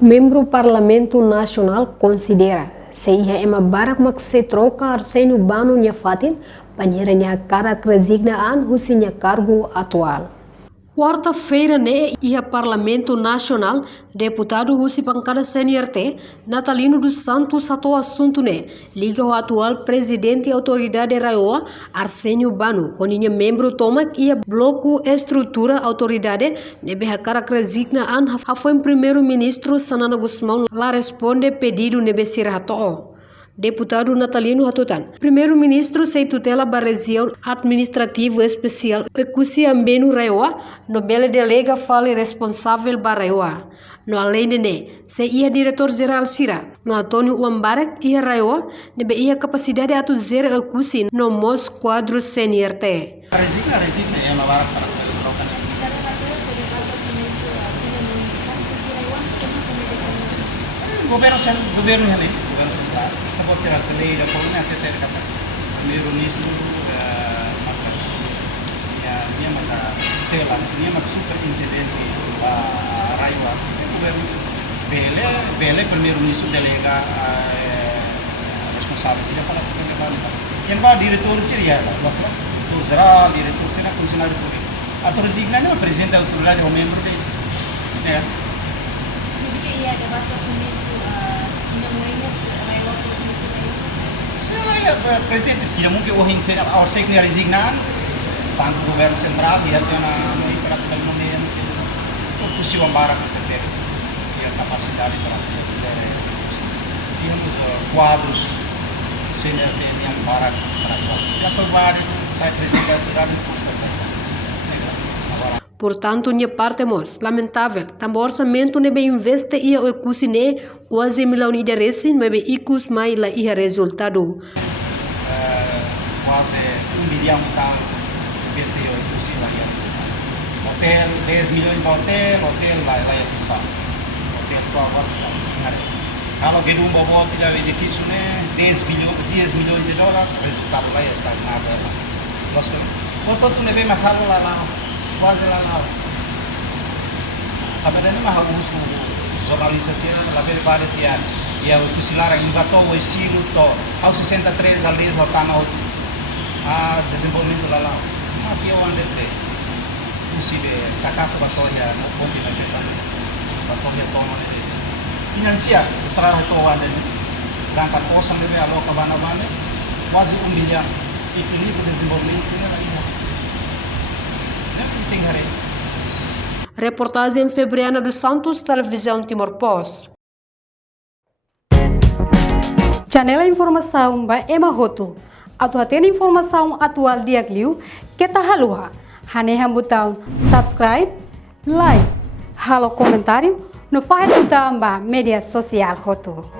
Membro Parlamento Nacional considera se ia ema barak mak se troca Arsenio Bano nya fatin panhiranya cara resignaan husinya cargo atual. Quarta-feira, né, ia Parlamento Nacional, deputado Russi Pancada Senior T, Natalino dos Santos, atou assunto, né, liga o atual presidente e autoridade Raioa, Arsenio Bano, onde membro toma ia bloco estrutura autoridade, nebe a cara resigna an foi primeiro-ministro Sanana Gusmão, lá responde pedido nebe sirato. Deputado Natalino Hatutan. Primeiro-ministro sem tutela da região administrativo especial Ekusi Ambenu Raioa, no bele delega fale responsável da Raioa. No além de ne, se ia diretor-geral Sira, no Antônio Uambarak ia Raioa, nebe ia capacidade de atuzer Ekusi no mos quadro CNRT. Resigna, é uma vara para governo central, acabou de tirar a lei da colônia até ter primeiro-ministro minha mata tela, minha mata superintendente a Raioa, governo bele primeiro-ministro delega responsável tidak para levar yang ba diretor seria diretor geral, diretor seria funcionário público atau resigna é o presidente da autoridade ou membro dele, né? Ia dapat asumir presidente tidak mungkin orang saya awal saya kena resignan tanto governo central dia tem na mãe para toda a maneira não possível para ter a capacidade para fazer temos quadros CNRT yang para yang terbaru saya presidente atual Portanto, minha parte mos lamentável, também orçamento nebe investe ia o cusine quase milhão de reais nebe icus mai la ia resultado. Quase 1 milhão tal investe o cusine lá hotel 10 milhões hotel lá ia fixar hotel para kalau gedung bawah tidak edifício né 10 milhões de dólares resultado lá ia estagnado nós portanto nebe macalo lá quase lá na kabedani mah usu jornalista sina la bele bade tian ya o silara invatou o estilo to ao 63 ali ao tanah a desenvolvimento lá mas que eu andei usibe sakato batonya no ponte na feita batonya tono ne financia estrada to andei rangka kosong debe alo kabana-bana quase 1 milhão equilíbrio desenvolvimento ne lá Reportagem Febriana dos Santos, Televisão Timor-Post. Janela Informação by Emma Roto. Atuatena informação atual diagliu, que tá halua. Haneha botão subscribe, like, halo comentário, no faz botão ba media social Roto.